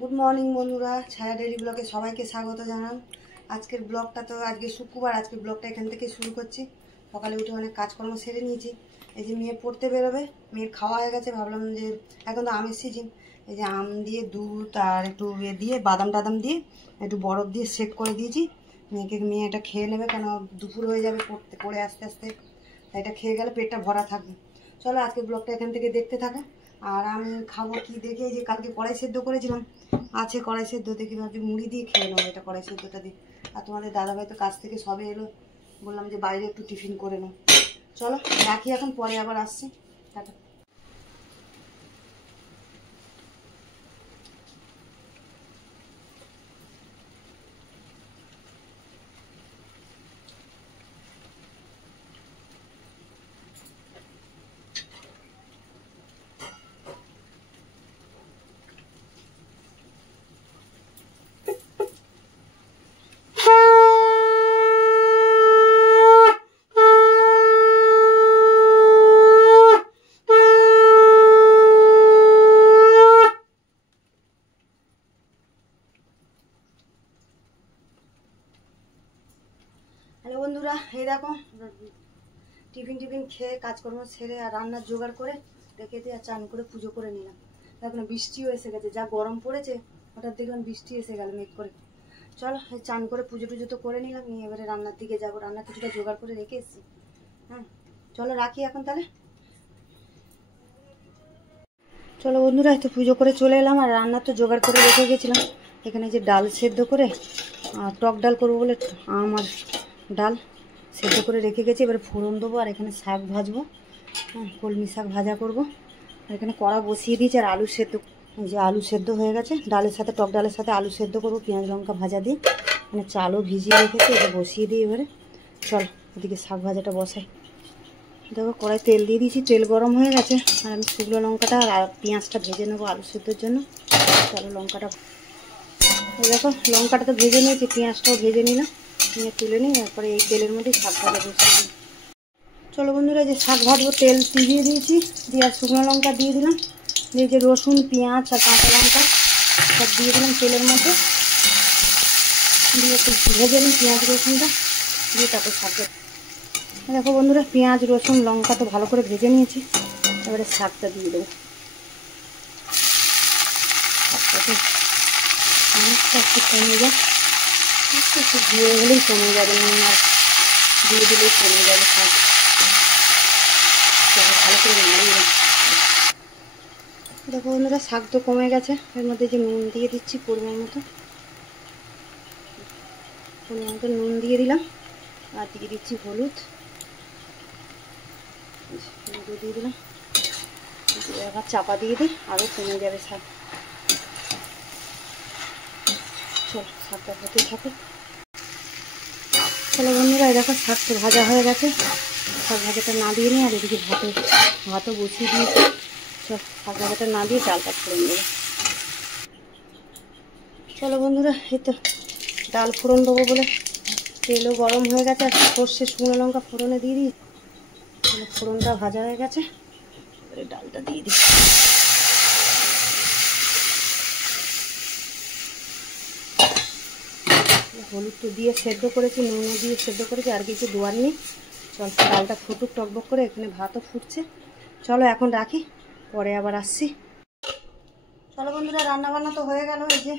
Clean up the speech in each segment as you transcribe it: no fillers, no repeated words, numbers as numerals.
Good morning বন্ধুরা, ছায়া daily ব্লগে সবাইকে স্বাগত জানান। আজকের ব্লগটা তো আজকে শুক্রবার, আজকের ব্লগটা এখান থেকে শুরু করছি। সকালে উঠে অনেক কাজকর্ম সেরে নিয়েছি। এই যে মেয়ে পড়তে বেরোবে, মেয়ের খাওয়া হয়ে গেছে। ভাবলাম যে এখন তো আমের সিজন, এই যে আম দিয়ে দুধ আর একটু দিয়ে বাদাম টাদাম দিয়ে একটু বরফ দিয়ে সেট করে দিয়েছি। মেয়ে এটা খেয়ে নেবে, কেন দুপুর হয়ে যাবে পড়ে আস্তে আস্তে। এটা খেয়ে গেলে পেটটা ভরা থাকবে। চলো আজকে ব্লগটা এখান থেকে দেখতে থাকো। আর আমি খাবো কি দেখে, যে কালকে কড়াই সেদ্ধ করেছিলাম, আছে কড়াই সেদ্ধ, দেখি ভাবছি মুড়ি দিয়ে খেয়ে নেবো এটা কড়াই সেদ্ধটা দিয়ে। আর তোমাদের দাদাভাই তো কাছ থেকে সবে এলো, বললাম যে বাইরে একটু টিফিন করে নাও। চলো রাখি এখন, পরে আবার আসছি। টাটা। হ্যালো বন্ধুরা, এই দেখো টিফিন খেয়ে কাজকর্ম সেরে আর রান্নার জোগাড় করে রেখে দিয়ে আর চান করে পুজো করে নিলাম। এখন বৃষ্টিও এসে গেছে, যা গরম পড়েছে হঠাৎ দেখলাম বৃষ্টি এসে গেল মেঘ করে। চলো চান করে পুজো টুজো তো করে নিলাম, নিয়ে এবারে রান্নার দিকে যাবো। রান্না কিছুটা জোগাড় করে রেখে এসেছি। হ্যাঁ চলো রাখি এখন তাহলে। চলো বন্ধুরা, তো পুজো করে চলে এলাম আর রান্না তো জোগাড় করে রেখে গেছিলাম। এখানে যে ডাল সেদ্ধ করে টক ডাল করবো বলে আম আর ডাল সেদ্ধ করে রেখে গেছি। এবারে ফোড়ন দেবো আর এখানে শাক ভাজবো। হ্যাঁ, কলমি শাক ভাজা করবো। আর এখানে কড়া বসিয়ে দিয়েছি আর আলু সেদ্ধ, যে আলু সেদ্ধ হয়ে গেছে। ডালের সাথে টক ডালের সাথে আলু সেদ্ধ করবো, পেঁয়াজ লঙ্কা ভাজা দিয়ে। মানে চালও ভিজিয়ে রেখেছি, এটা বসিয়ে দিই এবারে। চল ওদিকে শাক ভাজাটা বসাই। দেখো কড়াই তেল দিয়ে দিয়েছি, তেল গরম হয়ে গেছে। আর আমি শুকনো লঙ্কাটা আর পেঁয়াজটা ভেজে নেবো আলু সেদ্ধর জন্য। চলো লঙ্কাটা, দেখো লঙ্কাটা তো ভেজে নিয়েছি, পেঁয়াজটাও ভেজে নিলাম, নিয়ে তুলে নিই। তারপরে এই তেলের মধ্যে শাক ভাজা বসিয়ে দিই। চলো বন্ধুরা, যে শাক ভাজবো তেল দিয়ে দিয়েছি, দিয়ে আর শুকনো লঙ্কা দিয়ে দিলাম, দিয়ে যে রসুন পেঁয়াজ আর কাঁচা লঙ্কা সব দিয়ে দিলাম তেলের মধ্যে, দিয়ে একটু ভেজে নিই পেঁয়াজ রসুনটা, দিয়ে তারপর শাকটা। দেখো বন্ধুরা, পেঁয়াজ রসুন লঙ্কা তো ভালো করে ভেজে নিয়েছি। এবারে শাকটা দিয়ে দেবো। অনেকটা একটু কমে যায়, একটু ধুয়ে হলেই কমে যাবে, নুন আর দিয়ে দিলেই কমে যাবে শাক। ভালো করে নাড়িয়ে দেখো বন্ধুরা, শাক তো কমে গেছে। এর মধ্যে যে নুন দিয়ে দিচ্ছি পরিমাণ মতো নুন দিয়ে দিলাম। আর দিয়ে দিচ্ছি হলুদ দিয়ে দিলাম। এবার চাপা দিয়ে দিই, আরও কমে যাবে শাক। চল শাকটা হতে থাকে। চলো বন্ধুরা, এই দেখো শাক তো ভাজা হয়ে গেছে। শাক ভাজাটা না দিয়ে নিই, আর এদিকে ভাতও বসিয়ে দিয়েছি। চল শাক ভাজাটা না দিয়ে ডালটা ফোড়ন দেবো। চলো বন্ধুরা, এই তো ডাল ফোড়ন দেবো বলে তেলও গরম হয়ে গেছে। আর সর্ষে শুকনো লঙ্কা ফোড়নে দিয়ে দিই। ফোড়নটা ভাজা হয়ে গেছে, এবারে ডালটা দিয়ে দিই। হলুদ তো দিয়ে সেদ্ধ করেছি, নুনও দিয়ে সেদ্ধ করেছি, আর কিছু দেওয়ার নেই। চল ডালটা ফুটুক টকবক করে, এখানে ভাতও ফুটছে। চলো এখন রাখি, পরে আবার আসছি। চলো বন্ধুরা, রান্না বান্না তো হয়ে গেল। এই যে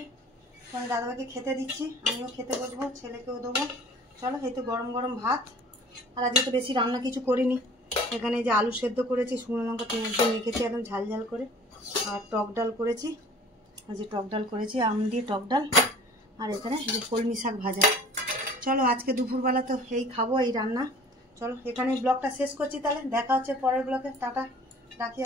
আমি দাদাভাইকে খেতে দিচ্ছি, আমিও খেতে বসবো, ছেলেকেও দেবো। চলো এই তো গরম গরম ভাত। আর আজকে তো বেশি রান্না কিছু করিনি। এখানে যে আলু সেদ্ধ করেছি, শুকনো লঙ্কা পেঁয়াজ দিয়ে মেখেছি একদম ঝাল ঝাল করে। আর টক ডাল করেছি, যে টক ডাল করেছি আম দিয়ে টক ডাল। আর এখানে যে কলমি শাক ভাজা। চলো আজকে দুপুরবেলা তো এই খাবো, এই রান্না। চলো এখানে ব্লগটা শেষ করছি, তাহলে দেখা হচ্ছে পরের ব্লগে। টাটা, রাখি।